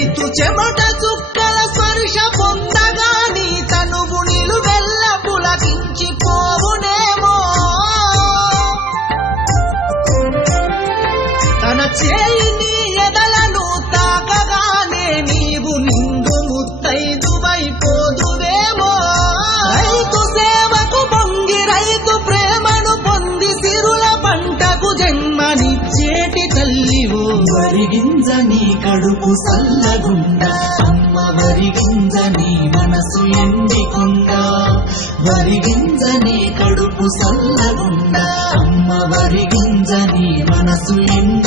రైతు చెమట చుక్కల స్పర్శ పొందగాని తనువు నిలువెల్ల పులకించిపోవునేమో తన చేయి నీ ఎదలను తాకగానే నీవు నిండు ముత్తైదువైపోదువేమో రైతు సేవకు పొంగి రైతు ప్రేమను పొంది సిరుల పంటకు జన్మనిచ్చేటి తల్లివో వరిగింజ నీ కడుపు సల్లగుండా అమ్మ వరిగింజ నీ మనసు ఎండికుండా వరిగింజ నీ కడుపు సల్లగుండా అమ్మ వరిగింజ నీ మనసు ఎండి